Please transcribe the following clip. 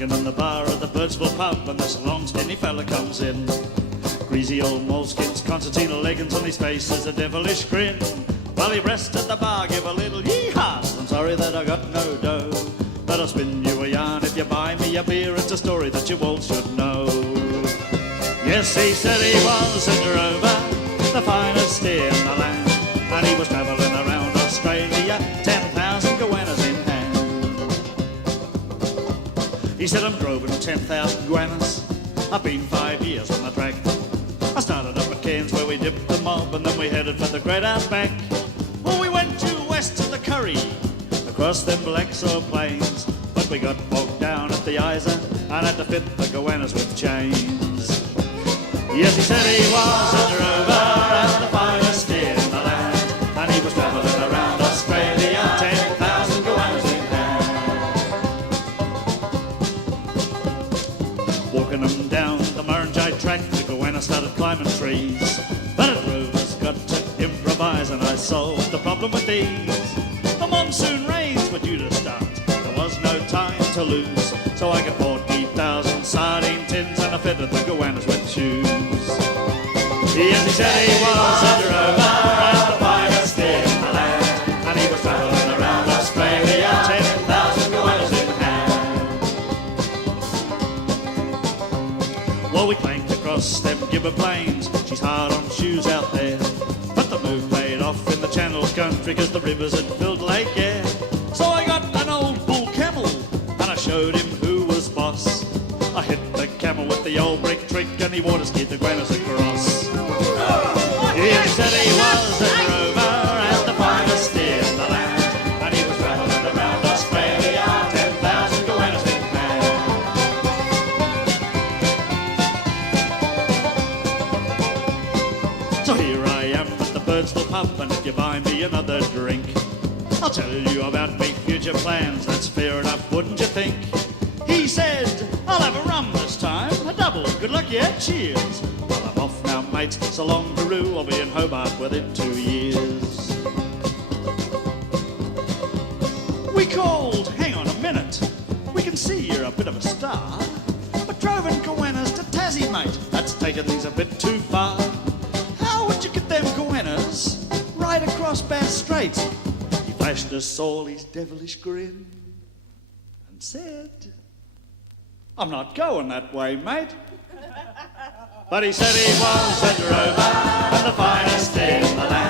Working in the bar at the Birdsville pub, and this long skinny fella comes in. Greasy old moleskins, concertina leggings, on his face is a devilish grin. While he rests at the bar, give a little yee-haw. I'm sorry that I got no dough, but I'll spin you a yarn if you buy me a beer. It's a story that you all should know. Yes, he said he was a drover, the finest in the land, and he was travelling around Australia, 10,000 goannas in hand. He said, I'm droving 10,000 goannas. I've been 5 years on the track. I started up at Cairns where we dipped the mob, and then we headed for the great outback. Well, we went due west to the Curry, across them black soil plains, but we got bogged down at the Isa and had to fit the goannas with chains. Yes, he said he was a drover and the finest in the land, and he was travelling around Australia, 10,000 goannas in hand. Walking them down the Murrinjai track, the goanna started climbing trees, but a drover's got to improvise, and I solved the problem with these. The monsoon rains were due to start, there was no time to lose, so I got 40,000 sardine tins and I fitted the goannas with shoes. Yes, he said he was a drover and the finest in the land, and he was travelling around Australia, 10,000 goannas in hand. Well, we clanked across them Gibber plains, she's hard on shoes out there, but the move paid off in the Channel country, cause the rivers had filled Lake Eyre. So I got an old bull camel, and I showed him who was boss. I hit the camel with the old brick trick, and he water skied the goannas across. He said he was a drover and the finest in the land, and he was travelling around Australia, 10,000 goannas in hand. So here I am at the Birdsville pub, and if you buy me another drink, I'll tell you about me future plans. That's fair enough, wouldn't you think? He said, I'll have a rum this time, a double. Good luck, yeah, cheers. Well, I'm off now, mates. So long, Peru. I'll be in Hobart within 2 years. We called. Hang on a minute. We can see you're a bit of a star, but droving goannas to Tassie, mate, that's taking things a bit too far. How would you get them goannas right across Bass Straits? He flashed us all his devilish grin and said, I'm not going that way, mate. But he said he was a drover and the finest in the land.